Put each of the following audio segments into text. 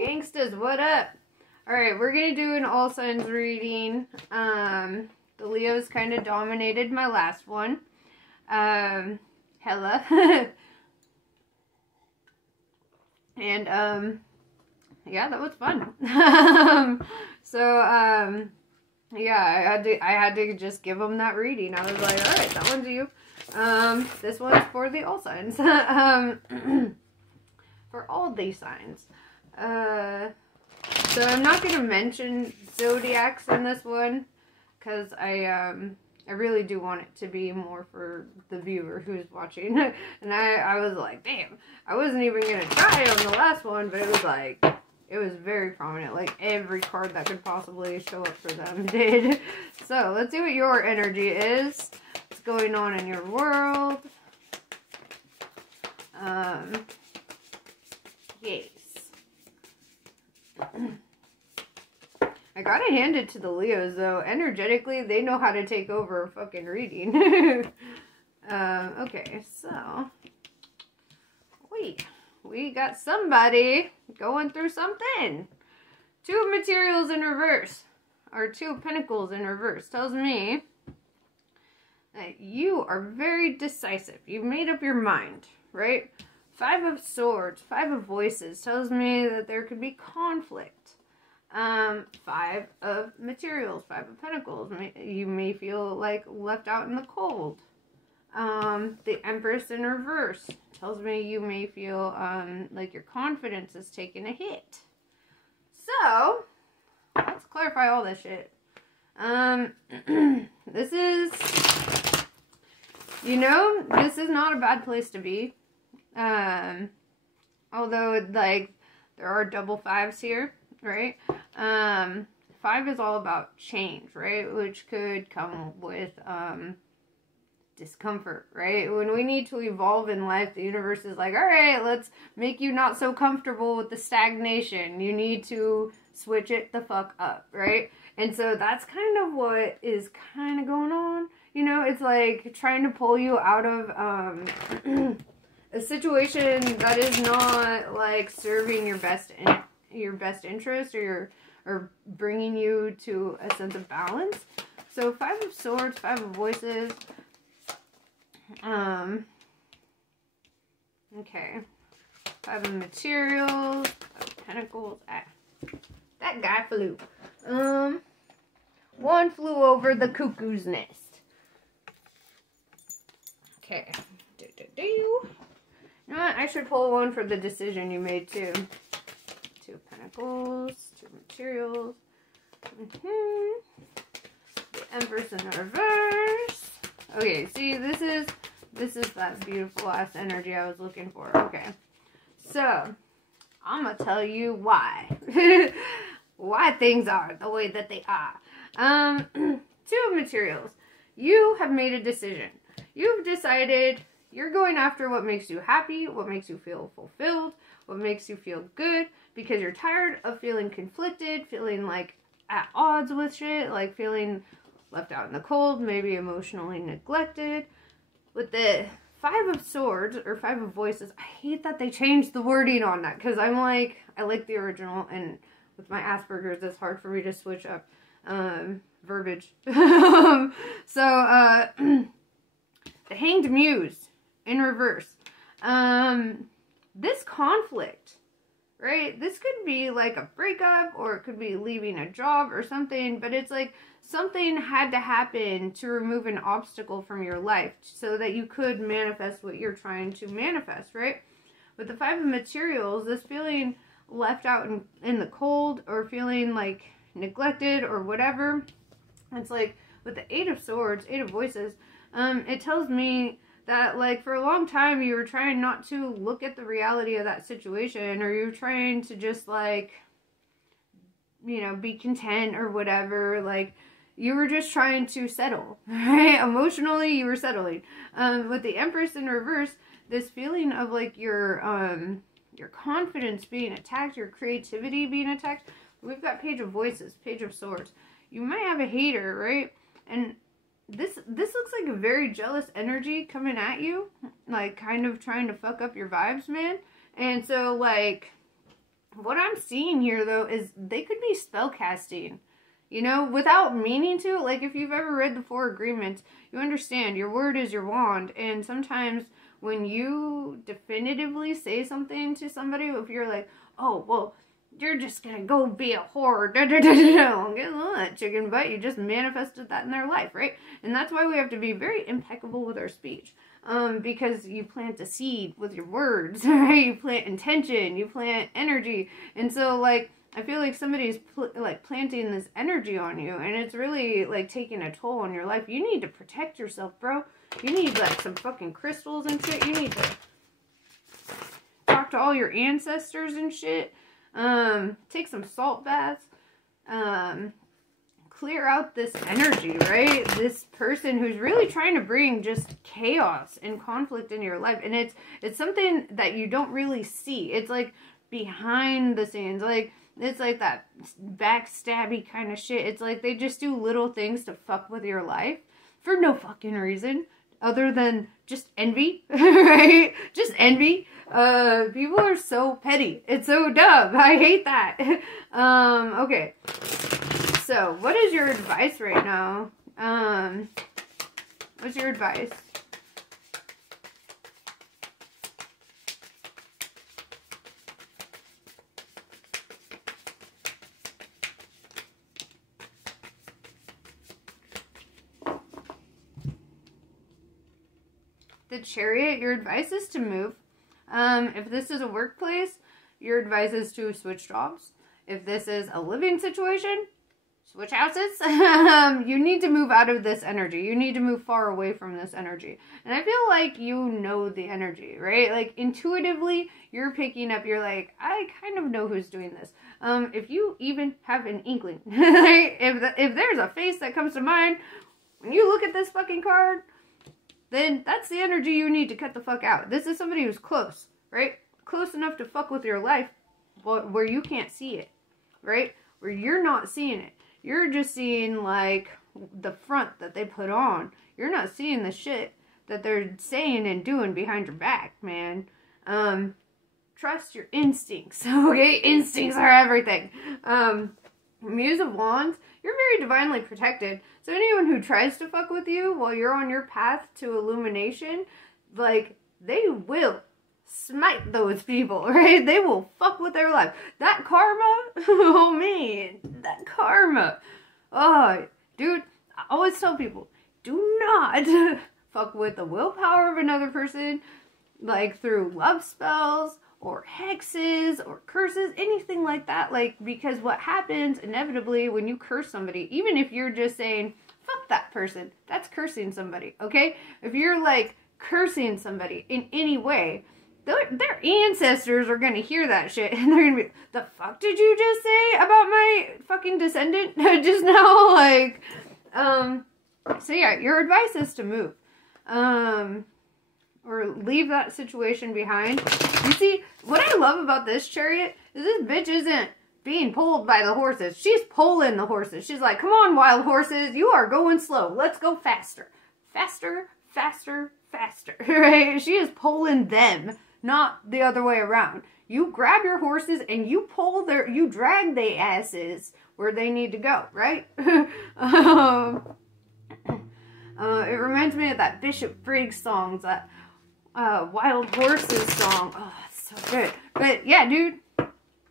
Gangstas, what up? Alright, we're gonna do an all signs reading. The Leos kind of dominated my last one. Hella. And, yeah, that was fun. Yeah, I had to just give them that reading. I was like, alright, that one's you. This one's for the all signs. For all these signs. So I'm not going to mention zodiacs in this one, because I really do want it to be more for the viewer who's watching. And I was like, damn, I wasn't even going to try on the last one, but it was like, it was very prominent. Like, every card that could possibly show up for them did. So, let's see what your energy is. What's going on in your world. Yes. I gotta hand it to the Leos, though. Energetically, they know how to take over a fucking reading. Okay, so. Wait. We got somebody going through something. Two of Materials in reverse. Or Two of Pentacles in reverse. Tells me that you are very decisive. You've made up your mind, right? Five of Swords, Five of Voices tells me that there could be conflict. Five of Materials, Five of Pentacles. You may feel like left out in the cold. The Empress in reverse tells me you may feel like your confidence is taking a hit. So, let's clarify all this shit. This is, this is not a bad place to be. Although, like, there are double fives here, right? Five is all about change, right? Which could come with, discomfort, right? When we need to evolve in life, the universe is like, all right, let's make you not so comfortable with the stagnation. You need to switch it the fuck up, right? And so that's kind of what is kind of going on. You know, it's like trying to pull you out of a situation that is not like serving your best interest or bringing you to a sense of balance. So Five of Swords, Five of Voices. Okay. Five of Materials, Five of Pentacles. Ah, that guy flew. One flew over the cuckoo's nest. Okay. You know what? I should pull one for the decision you made too. Two of Pentacles, Two of Materials. The Empress in reverse. Okay, see, this is that beautiful ass energy I was looking for. Okay. So, I'm gonna tell you why. Why things are the way that they are. Two of Materials. You have made a decision. You've decided you're going after what makes you happy, what makes you feel fulfilled, what makes you feel good, because you're tired of feeling conflicted, feeling like at odds with shit, like feeling left out in the cold, maybe emotionally neglected. With the Five of Swords, or Five of Voices, I hate that they changed the wording on that, because I'm like, I like the original, and with my Asperger's, it's hard for me to switch up verbiage. The Hanged Muse in reverse. This conflict, right? This could be like a breakup, or it could be leaving a job or something, but it's like something had to happen to remove an obstacle from your life so that you could manifest what you're trying to manifest, right? With the Five of Materials, this feeling left out in the cold, or feeling like neglected or whatever, it's like with the Eight of Swords, Eight of Voices, it tells me that, like, for a long time you were trying not to look at the reality of that situation, or you're trying to just, like, you know, be content or whatever. Like, you were just trying to settle, right? Emotionally, you were settling. With the Empress in reverse, this feeling of, like, your confidence being attacked, your creativity being attacked. We've got Page of Voices, Page of Swords. You might have a hater, right? And this looks like a very jealous energy coming at you, like kind of trying to fuck up your vibes, man. And so, like, what I'm seeing here, though, is they could be spell casting. You know, without meaning to. Like, if you've ever read the Four Agreements, you understand your word is your wand. And sometimes when you definitively say something to somebody, if you're like, oh, well, you're just gonna go be a whore, guess what, chicken butt, you just manifested that in their life, right? And that's why we have to be very impeccable with our speech. Because you plant a seed with your words, right? You plant intention, you plant energy. And so, like, I feel like somebody's like planting this energy on you, and it's really like taking a toll on your life. You need to protect yourself, bro. You need like some fucking crystals and shit. You need to talk to all your ancestors and shit. Take some salt baths. Clear out this energy, right? This person who's really trying to bring just chaos and conflict in your life. And it's something that you don't really see. It's like behind the scenes. Like, it's like that backstabby kind of shit. It's like they just do little things to fuck with your life for no fucking reason other than just envy, right? Just envy. People are so petty. It's so dumb. I hate that. Okay. So, what is your advice right now? What's your advice? The Chariot, your advice is to move. If this is a workplace, your advice is to switch jobs. If this is a living situation, switch houses. You need to move out of this energy. You need to move far away from this energy. And I feel like you know the energy, right? Like, intuitively, you're picking up, you're like, I kind of know who's doing this. If you even have an inkling, if there's a face that comes to mind, when you look at this fucking card, then that's the energy you need to cut the fuck out. This is somebody who's close, right? Close enough to fuck with your life, but where you can't see it, right? Where you're not seeing it. You're just seeing, like, the front that they put on. You're not seeing the shit that they're saying and doing behind your back, man. Trust your instincts, okay? Instincts are everything. Muse of Wands, you're very divinely protected. So anyone who tries to fuck with you while you're on your path to illumination, like, they will smite those people, right? They will fuck with their life. That karma, oh man, that karma. Oh, dude, I always tell people, do not fuck with the willpower of another person, like through love spells or hexes or curses, anything like that. Like, because what happens inevitably when you curse somebody, even if you're just saying, fuck that person, that's cursing somebody, okay? If you're like cursing somebody in any way, their ancestors are going to hear that shit and they're going to be, the fuck did you just say about my fucking descendant just now? Like, so yeah, your advice is to move. Or leave that situation behind. You see, what I love about this Chariot is this bitch isn't being pulled by the horses. She's pulling the horses. She's like, come on, wild horses. You are going slow. Let's go faster. Faster, faster, faster. Right? She is pulling them, not the other way around. You grab your horses and you you drag their asses where they need to go, right? It reminds me of that Bishop Briggs song, that Wild Horses song. Oh, it's so good. But yeah, dude,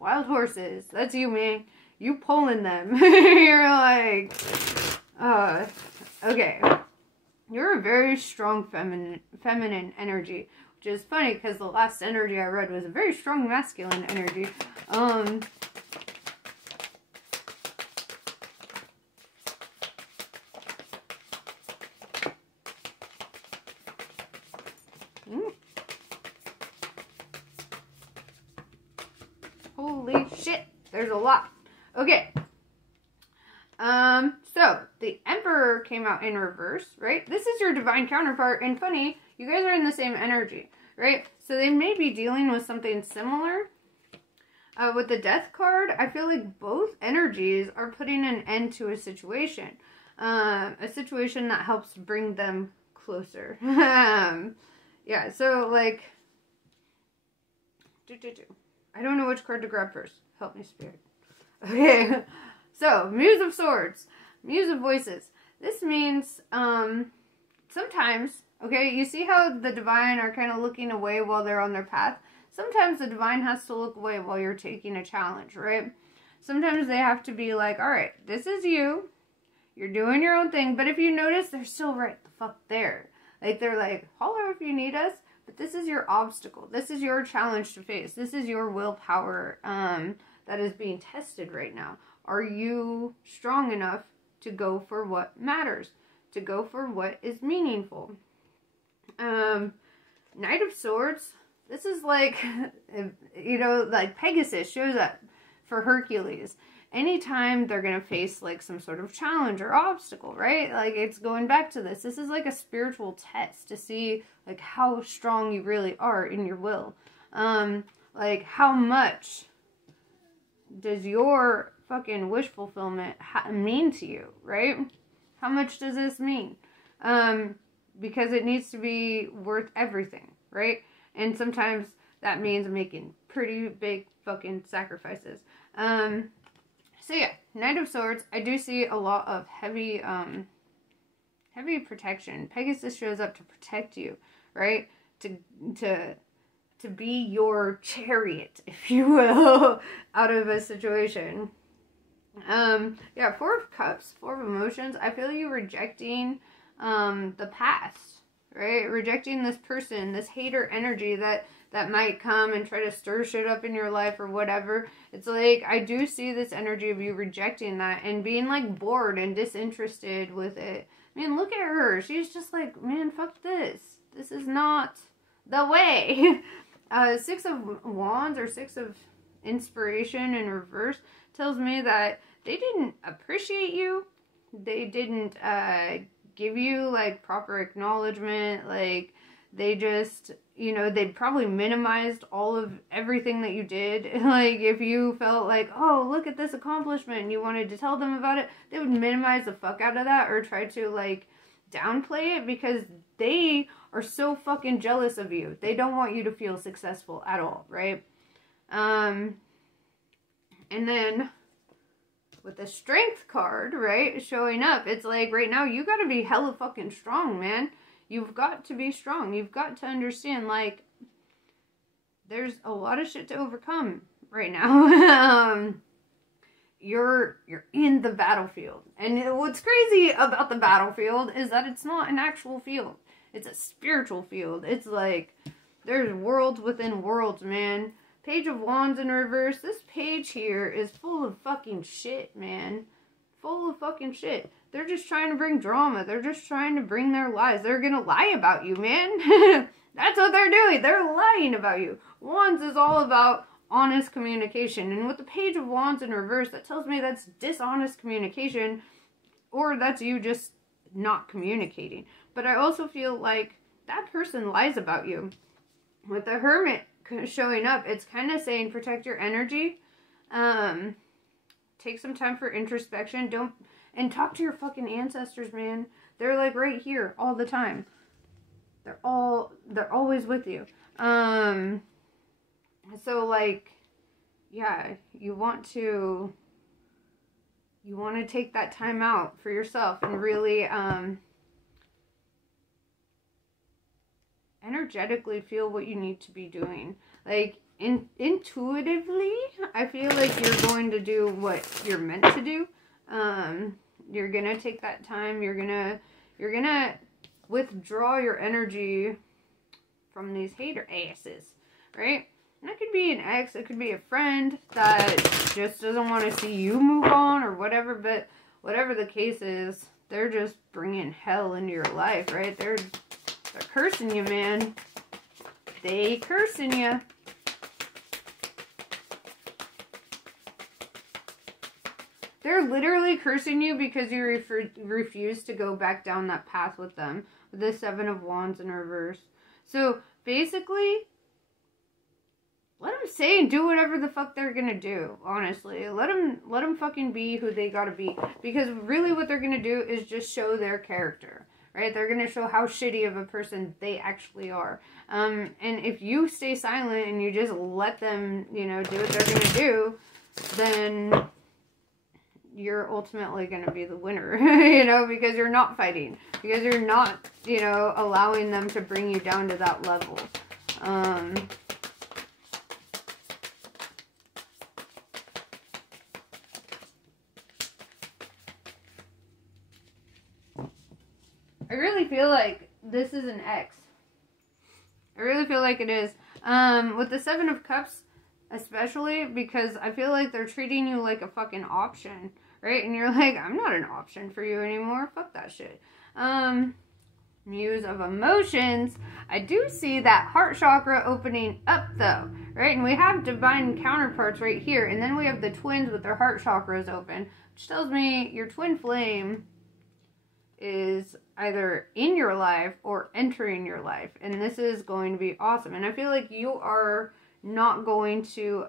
wild horses. That's you, man. You pulling them. You're like, okay. You're a very strong feminine energy, which is funny because the last energy I read was a very strong masculine energy. Holy shit, there's a lot. Okay. So the Emperor came out in reverse, right? This is your divine counterpart, and funny, you guys are in the same energy, right? So they may be dealing with something similar. With the Death card, I feel like both energies are putting an end to a situation that helps bring them closer. Yeah, so like, I don't know which card to grab first. Help me, Spirit. Okay. So, Muse of Swords. Muse of Voices. This means, sometimes, okay, you see how the divine are kind of looking away while they're on their path? Sometimes the divine has to look away while you're taking a challenge, right? Sometimes they have to be like, all right, this is you. You're doing your own thing. But if you notice, they're still right the fuck there. Like, they're like, holler if you need us. But this is your obstacle. This is your challenge to face. This is your willpower that is being tested right now. Are you strong enough to go for what matters? To go for what is meaningful? Knight of Swords. This is like, you know, like Pegasus shows up for Hercules. Anytime they're going to face like some sort of challenge or obstacle, right? Like it's going back to this. This is like a spiritual test to see like how strong you really are in your will. Like how much does your fucking wish fulfillment mean to you, right? How much does this mean? Because it needs to be worth everything, right? And sometimes that means making pretty big fucking sacrifices. So yeah, Knight of Swords, I do see a lot of heavy protection. Pegasus shows up to protect you, right? To be your chariot, if you will, out of a situation. Yeah, Four of Cups, Four of Emotions. I feel you rejecting the past, right? Rejecting this person, this hater energy that might come and try to stir shit up in your life or whatever. It's like, I do see this energy of you rejecting that and being like bored and disinterested with it. I mean, look at her. She's just like, man, fuck this. This is not the way. Six of Wands or Six of Inspiration in reverse tells me that they didn't appreciate you. They didn't give you like proper acknowledgement. Like they just, you know, they probably minimized all of everything that you did. Like if you felt like, oh, look at this accomplishment and you wanted to tell them about it, they would minimize the fuck out of that or try to like downplay it because they are so fucking jealous of you. They don't want you to feel successful at all, right? And then with the Strength card, right, showing up, it's like right now you gotta be hella fucking strong, man. You've got to be strong. You've got to understand, like, there's a lot of shit to overcome right now. You're in the battlefield. And what's crazy about the battlefield is that it's not an actual field. It's a spiritual field. It's like, there's worlds within worlds, man. Page of Wands in reverse. This page here is full of fucking shit, man. Full of fucking shit. They're just trying to bring drama. They're just trying to bring their lies. They're gonna lie about you, man. That's what they're doing. They're lying about you. Wands is all about honest communication. And with the Page of Wands in reverse, that tells me that's dishonest communication. Or that's you just not communicating. But I also feel like that person lies about you. With the Hermit showing up, it's kind of saying protect your energy. Take some time for introspection. And talk to your fucking ancestors, man. They're like right here all the time. They're always with you. So like, yeah, you want to take that time out for yourself and really energetically feel what you need to be doing. Like intuitively, I feel like you're going to do what you're meant to do. You're gonna take that time. You're gonna withdraw your energy from these hater asses, right? And that could be an ex, it could be a friend that just doesn't want to see you move on or whatever. But whatever the case is, they're just bringing hell into your life, right? They're cursing you, man. They cursing you. They're literally cursing you because you refuse to go back down that path with them. With the Seven of Wands in reverse. So, basically, let them say and do whatever the fuck they're gonna do, honestly. Let them fucking be who they gotta be. Because really what they're gonna do is just show their character, right? They're going to show how shitty of a person they actually are. And if you stay silent and you just let them, you know, do what they're going to do, then you're ultimately going to be the winner, you know, because you're not fighting, because you're not, you know, allowing them to bring you down to that level. I really feel like this is an X. I really feel like it is. With the Seven of Cups, especially, because I feel like they're treating you like a fucking option, right? And you're like, I'm not an option for you anymore. Fuck that shit. Muse of Emotions. I do see that heart chakra opening up, though, right? And we have divine counterparts right here. And then we have the twins with their heart chakras open, which tells me your twin flame is either in your life or entering your life, and this is going to be awesome. And I feel like you are not going to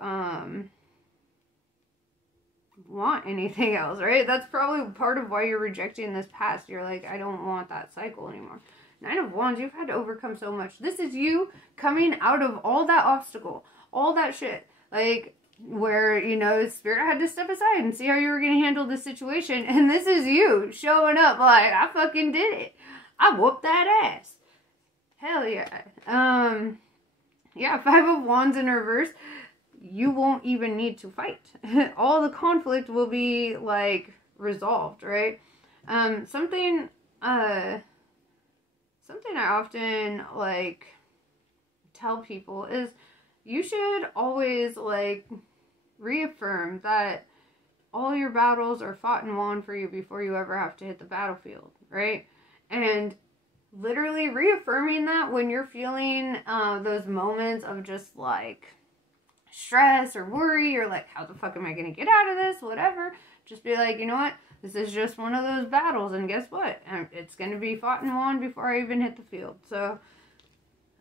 want anything else, right? That's probably part of why you're rejecting this past. You're like, I don't want that cycle anymore. Nine of Wands, you've had to overcome so much. This is you coming out of all that obstacle, all that shit, like, where, you know, Spirit had to step aside and see how you were going to handle the situation. And this is you showing up like, I fucking did it. I whooped that ass. Hell yeah. Yeah, Five of Wands in reverse. You won't even need to fight. All the conflict will be, like, resolved, right? Something I often, like, tell people is you should always, like, reaffirm that all your battles are fought and won for you before you ever have to hit the battlefield, right? And literally reaffirming that when you're feeling those moments of just, like, stress or worry, or like, how the fuck am I going to get out of this, whatever, just be like, you know what, this is just one of those battles, and guess what, it's going to be fought and won before I even hit the field. So,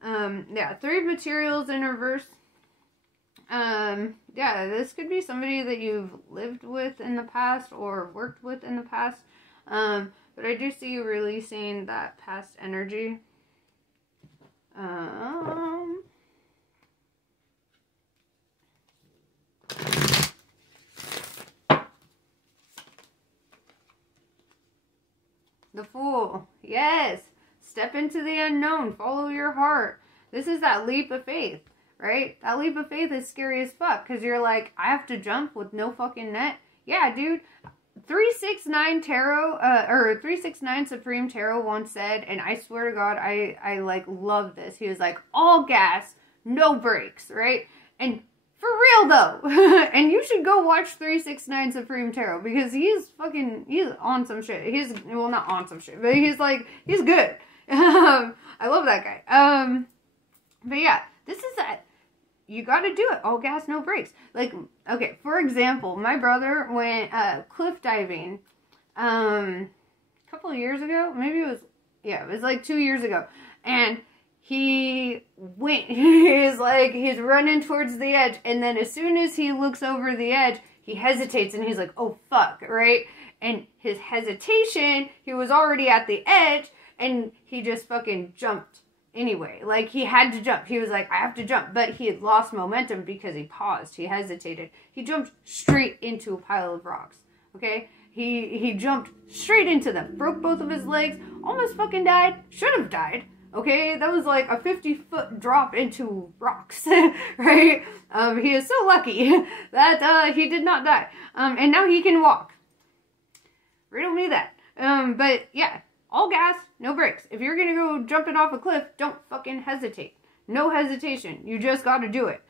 yeah, Three of Materials in reverse. Yeah, this could be somebody that you've lived with in the past or worked with in the past. But I do see you releasing that past energy. The Fool. Yes. Step into the unknown. Follow your heart. This is that leap of faith, right? That leap of faith is scary as fuck, because you're like, I have to jump with no fucking net. Yeah, dude. 369 Tarot, or 369 Supreme Tarot once said, and I swear to God, I like love this. He was like, all gas, no brakes, right? And for real though, and you should go watch 369 Supreme Tarot, because he's on some shit. He's, well, not on some shit, but he's good. I love that guy. But yeah, this is that. You got to do it. All gas, no brakes. Like, okay, for example, my brother went cliff diving a couple of years ago. Maybe it was like 2 years ago. And he went, he's running towards the edge. And then as soon as he looks over the edge, he hesitates and he's like, oh, fuck, right? And his hesitation, he was already at the edge and he just fucking jumped. Anyway, like, he had to jump. He was like, I have to jump. But he had lost momentum because he paused. He hesitated. He jumped straight into a pile of rocks. Okay? He jumped straight into them. Broke both of his legs. Almost fucking died. Should have died. Okay? That was like a 50-foot drop into rocks. Right? He is so lucky that he did not die. And now he can walk. Riddle me that. But yeah. All gas, no brakes. If you're going to go jumping off a cliff, don't fucking hesitate. No hesitation. You just got to do it.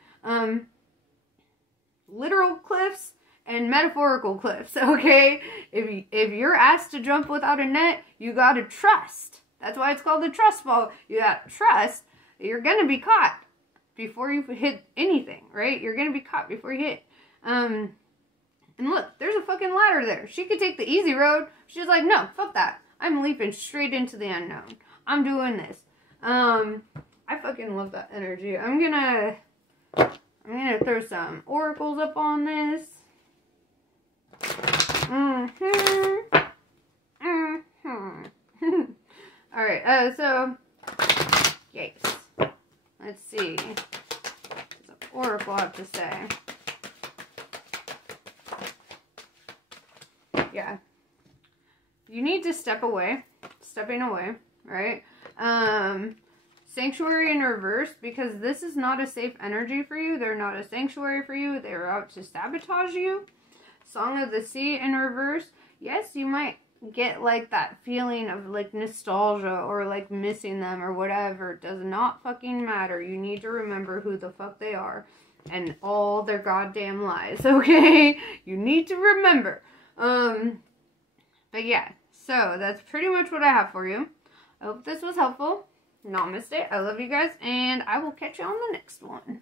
Literal cliffs and metaphorical cliffs, okay? If you're asked to jump without a net, you got to trust. That's why it's called the trust fall. You got to trust that you're going to be caught before you hit anything, right? You're going to be caught before you hit. And look, there's a fucking ladder there. She could take the easy road. She's like, no, fuck that. I'm leaping straight into the unknown. I'm doing this. I fucking love that energy. I'm gonna throw some oracles up on this. Alright, so, yikes. Let's see. What does Oracle have to say? Yeah. You need to stepping away, right? Sanctuary in reverse, because this is not a safe energy for you. They're not a sanctuary for you. They're out to sabotage you. Song of the Sea in reverse. Yes, you might get like that feeling of like nostalgia or like missing them or whatever. It does not fucking matter. You need to remember who the fuck they are and all their goddamn lies, okay? You need to remember. But yeah, so that's pretty much what I have for you. I hope this was helpful. Namaste. I love you guys, and I will catch you on the next one.